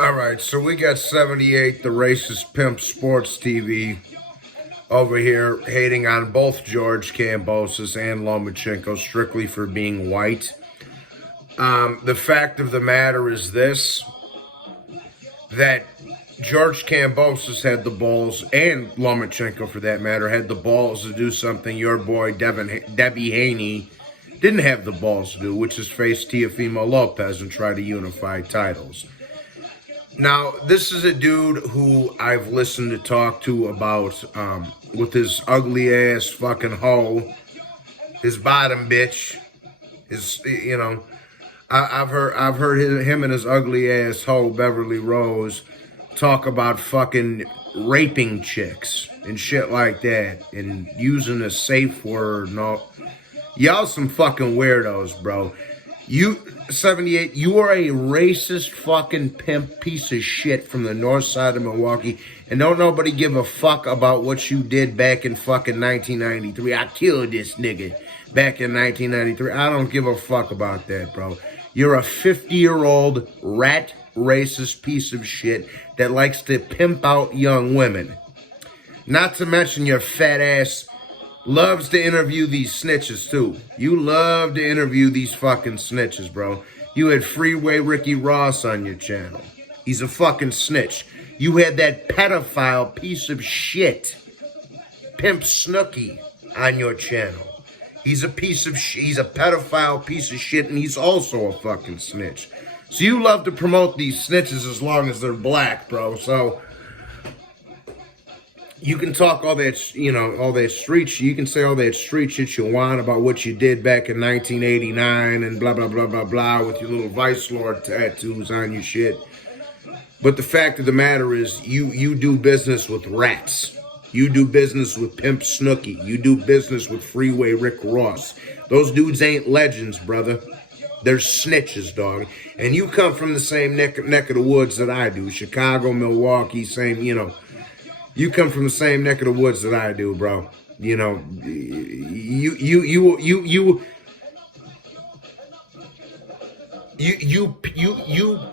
All right, so we got 78, the racist pimp sports TV over here hating on both George Kambosos and Lomachenko strictly for being white. The fact of the matter is this, that George Kambosos had the balls, and Lomachenko for that matter, had the balls to do something your boy Debbie Haney didn't have the balls to do, which is face Teofimo Lopez and try to unify titles. Now, this is a dude who I've listened to talk to about with his ugly ass fucking hoe, his bottom bitch, I've heard him and his ugly ass hoe Beverly Rose talk about fucking raping chicks and shit like that and using a safe word and all. Y'all some fucking weirdos, bro. You, 78, you are a racist fucking pimp piece of shit from the north side of Milwaukee, and don't nobody give a fuck about what you did back in fucking 1993. I killed this nigga back in 1993. I don't give a fuck about that, bro. You're a 50-year-old rat racist piece of shit that likes to pimp out young women. Not to mention your fat ass loves to interview these snitches, too. You love to interview these fucking snitches, bro. You had Freeway Ricky Ross on your channel. He's a fucking snitch. You had that pedophile piece of shit, Pimp Snooki, on your channel. He's a piece of shit. He's a pedophile piece of shit, and he's also a fucking snitch. So you love to promote these snitches as long as they're black, bro. So you can talk all that, all that street shit. You can say all that street shit you want about what you did back in 1989 and blah, blah, blah, blah, blah, with your little Vice Lord tattoos on your shit. But the fact of the matter is you do business with rats. You do business with Pimp Snooki. You do business with Freeway Rick Ross. Those dudes ain't legends, brother. They're snitches, dog. And you come from the same neck of the woods that I do. Chicago, Milwaukee, same, You come from the same neck of the woods that I do, bro. You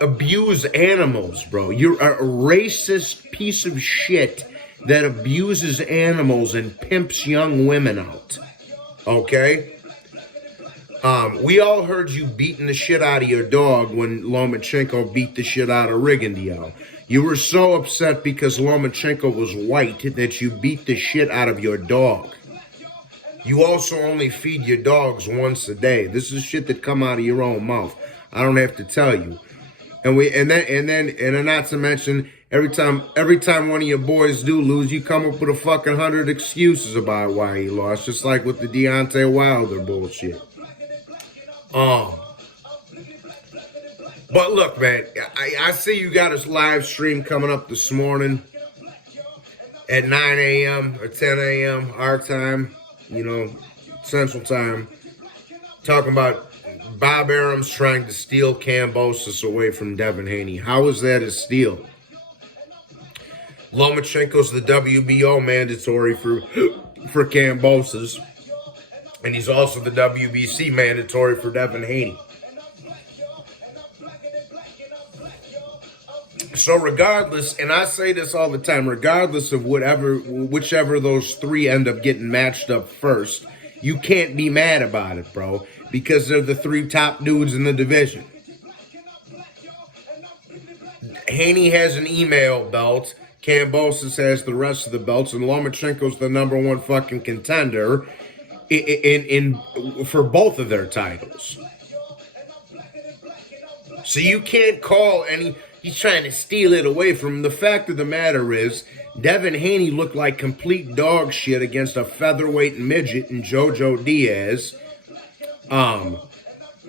abuse animals, bro. You're a racist piece of shit that abuses animals and pimps young women out. Okay? We all heard you beating the shit out of your dog when Lomachenko beat the shit out of Rigondeaux. You were so upset because Lomachenko was white that you beat the shit out of your dog. You also only feed your dogs once a day. This is shit that come out of your own mouth. I don't have to tell you. And not to mention, every time one of your boys do lose, you come up with a fucking 100 excuses about why he lost, just like with the Deontay Wilder bullshit. But look, man, I see you got a live stream coming up this morning at 9 a.m. or 10 a.m. our time, Central Time, talking about Bob Arum's trying to steal Kambosos away from Devin Haney. How is that a steal? Lomachenko's the WBO mandatory for Kambosos, and he's also the WBC mandatory for Devin Haney. So regardless, and I say this all the time, regardless of whichever those three end up getting matched up first, you can't be mad about it, bro, because they're the three top dudes in the division. Haney has an email belt, Kambosos has the rest of the belts, and Lomachenko's the number one fucking contender for both of their titles. So you can't call he's trying to steal it away from him. The fact of the matter is, Devin Haney looked like complete dog shit against a featherweight midget in JoJo Diaz.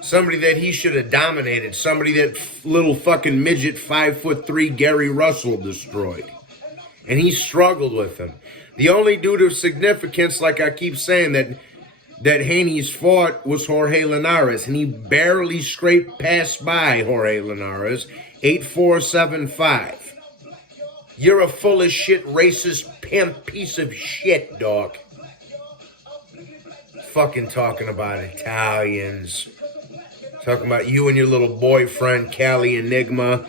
Somebody that he should have dominated. Somebody that little fucking midget 5'3" Gary Russell destroyed. And he struggled with him. The only dude of significance, like I keep saying, that Haney's fought was Jorge Linares, and he barely scraped past by Jorge Linares, 8'4", 7'5". You're a full of shit, racist pimp piece of shit, dog. Fucking talking about Italians. Talking about you and your little boyfriend, Cali Enigma.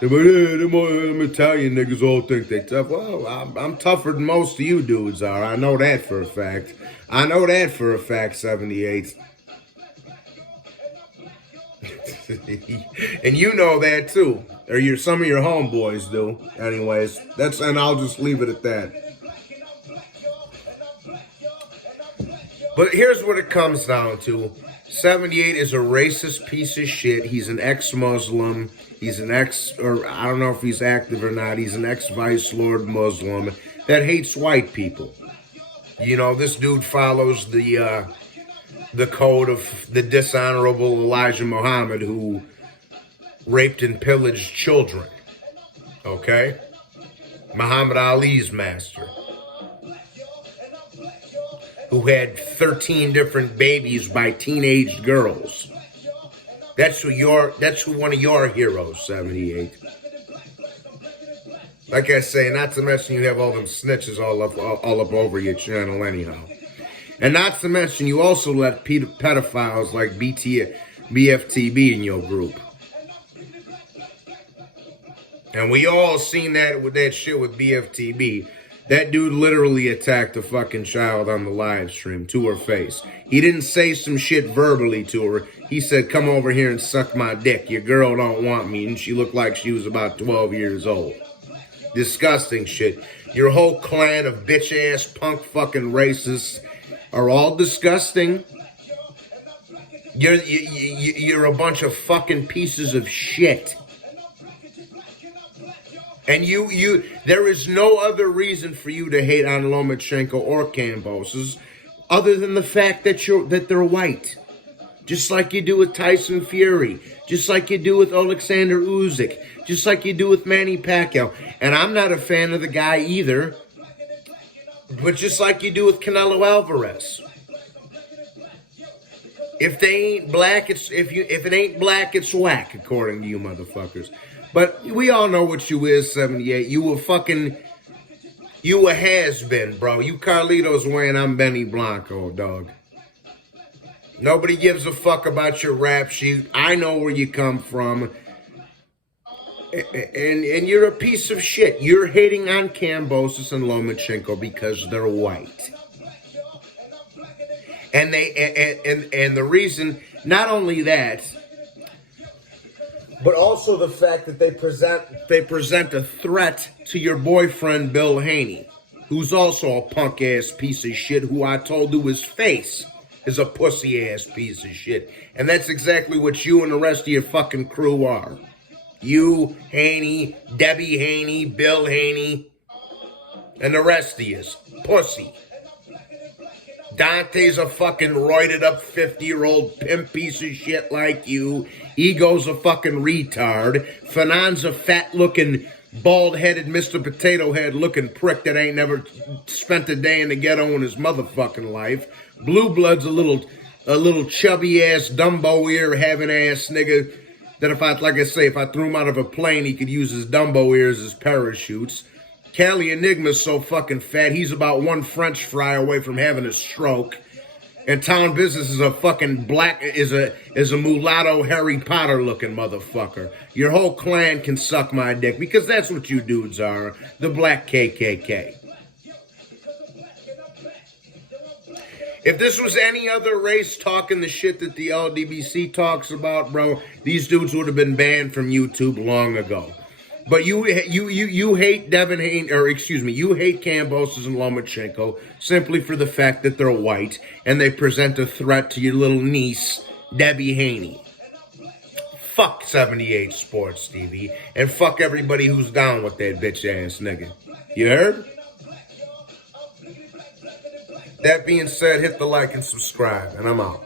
They're like, yeah, them Italian niggas all think they tough. Well, I'm tougher than most of you dudes are. I know that for a fact. 78. And you know that too. Or some of your homeboys do. Anyways, and I'll just leave it at that. But here's what it comes down to. 78 is a racist piece of shit. He's an ex-Muslim. He's or I don't know if he's active or not. He's an ex-Vice Lord Muslim that hates white people. You know, this dude follows the code of the dishonorable Elijah Muhammad, who raped and pillaged children. Okay? Muhammad Ali's master, who had 13 different babies by teenage girls. That's who one of your heroes, 78. Like I say, not to mention you have all them snitches all up over your channel anyhow. And not to mention you also let pedophiles like BFTB in your group. And we all seen that with that shit with BFTB. That dude literally attacked a fucking child on the live stream to her face. He didn't say some shit verbally to her. He said, come over here and suck my dick. Your girl don't want me. And she looked like she was about 12 years old. Disgusting shit. Your whole clan of bitch-ass punk fucking racists are all disgusting. You're a bunch of fucking pieces of shit. And there is no other reason for you to hate on Lomachenko or Kambosos other than the fact that they're white. Just like you do with Tyson Fury. Just like you do with Alexander Usyk. Just like you do with Manny Pacquiao. And I'm not a fan of the guy either. But just like you do with Canelo Alvarez. If they ain't black, if it ain't black, it's whack, according to you motherfuckers. But we all know what you is, 78. You a has-been, bro. You Carlito's Wayne, I'm Benny Blanco, dog. Nobody gives a fuck about your rap sheet. I know where you come from. And you're a piece of shit. You're hating on Kambosos and Lomachenko because they're white. And the reason, not only that, but also the fact that they present a threat to your boyfriend Bill Haney, who's also a punk ass piece of shit, who I told to his face is a pussy ass piece of shit. And that's exactly what you and the rest of your fucking crew are. You, Haney, Debbie Haney, Bill Haney, and the rest of yous. Pussy. Dante's a fucking roided up 50-year-old pimp piece of shit like you. Ego's a fucking retard. Fanon's a fat-looking, bald-headed Mr. Potato Head-looking prick that ain't never spent a day in the ghetto in his motherfucking life. Blue Blood's a little chubby-ass, Dumbo ear-having-ass nigga that if I threw him out of a plane, he could use his Dumbo ears as parachutes. Cali Enigma's so fucking fat, he's about one French fry away from having a stroke. And Town Business is a fucking is a mulatto Harry Potter looking motherfucker. Your whole clan can suck my dick because that's what you dudes are, the black KKK. If this was any other race talking the shit that the LDBC talks about, bro, these dudes would have been banned from YouTube long ago. But you hate Devin Haney, you hate Kambosos and Lomachenko simply for the fact that they're white and they present a threat to your little niece, Debbie Haney. Fuck 78 Sports TV and fuck everybody who's down with that bitch ass nigga. You heard? That being said, hit the like and subscribe, and I'm out.